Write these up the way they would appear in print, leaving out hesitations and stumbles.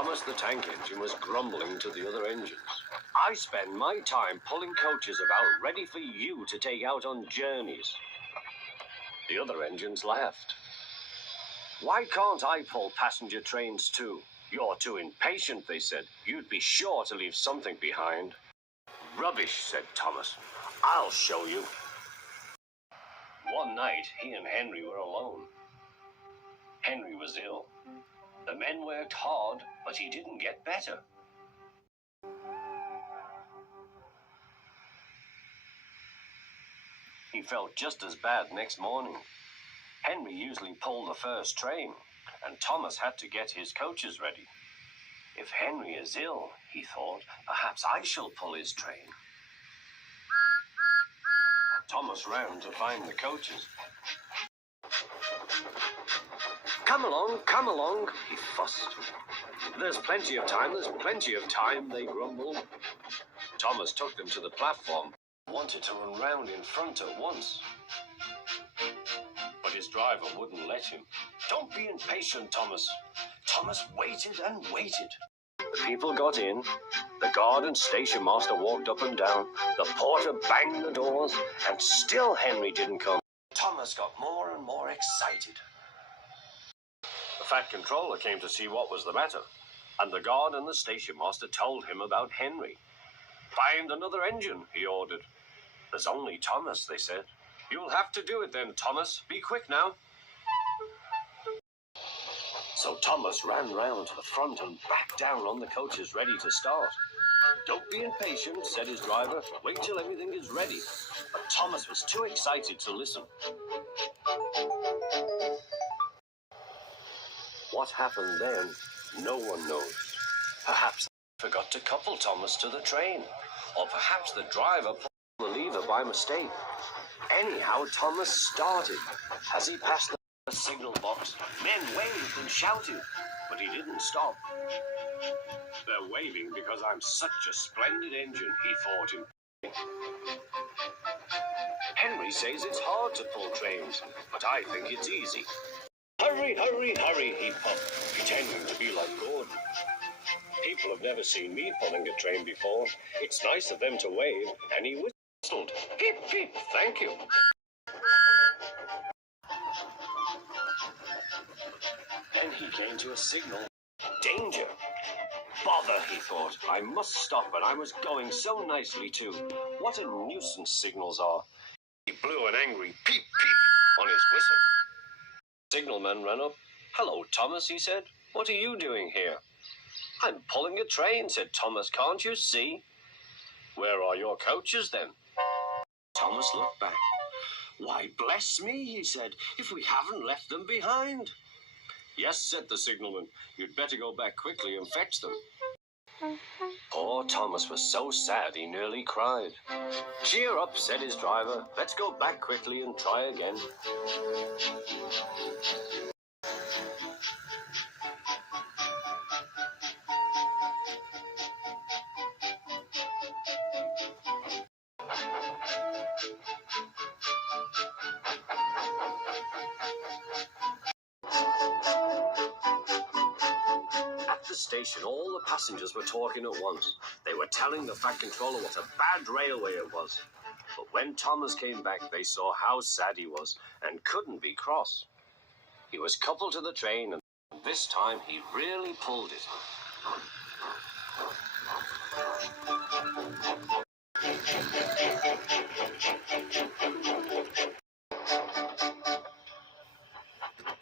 Thomas the tank engine was grumbling to the other engines. I spend my time pulling coaches about ready for you to take out on journeys. The other engines laughed. Why can't I pull passenger trains too? You're too impatient, they said. You'd be sure to leave something behind. Rubbish, said Thomas. I'll show you. One night, he and Henry were alone. Henry was ill. The men worked hard, but he didn't get better. He felt just as bad next morning. Henry usually pulled the first train, and Thomas had to get his coaches ready. If Henry is ill, he thought, perhaps I shall pull his train. Thomas ran to find the coaches. Come along, he fussed. There's plenty of time, they grumbled. Thomas took them to the platform, wanted to run round in front at once. But his driver wouldn't let him. Don't be impatient, Thomas. Thomas waited and waited. The people got in. The guard and station master walked up and down. The porter banged the doors, and still Henry didn't come. Thomas got more and more excited. The fat controller came to see what was the matter, and the guard and the station master told him about Henry. Find another engine, he ordered. There's only Thomas, they said. You'll have to do it then, Thomas. Be quick now. So Thomas ran round to the front and back down on the coaches ready to start. Don't be impatient, said his driver. Wait till everything is ready. But Thomas was too excited to listen. What happened then, no one knows. Perhaps they forgot to couple Thomas to the train, or perhaps the driver pulled the lever by mistake. Anyhow, Thomas started. As he passed the signal box, men waved and shouted, but he didn't stop. They're waving because I'm such a splendid engine, he thought in. Henry says it's hard to pull trains, but I think it's easy. Hurry, hurry, hurry, he puffed, pretending to be like Gordon. People have never seen me pulling a train before. It's nice of them to wave, and he whistled. Peep, peep, thank you. Then he came to a signal. Danger. Bother, he thought. I must stop, and I was going so nicely too. What a nuisance signals are. He blew an angry peep, peep on his whistle. Signalman ran up. Hello, Thomas, he said. What are you doing here? I'm pulling a train, said Thomas. Can't you see? Where are your coaches, then? Thomas looked back. Why, bless me, he said, if we haven't left them behind. Yes, said the signalman. You'd better go back quickly and fetch them. Poor Thomas was so sad he nearly cried. Cheer up, said his driver. Let's go back quickly and try again. Station, all the passengers were talking at once. They were telling the fat controller what a bad railway it was. But when Thomas came back, they saw how sad he was and couldn't be cross. He was coupled to the train, and this time he really pulled it.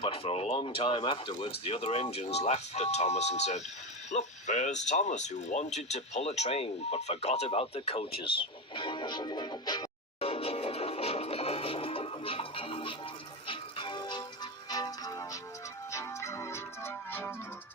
But for a long time afterwards, the other engines laughed at Thomas and said, Look, there's Thomas, who wanted to pull a train but forgot about the coaches.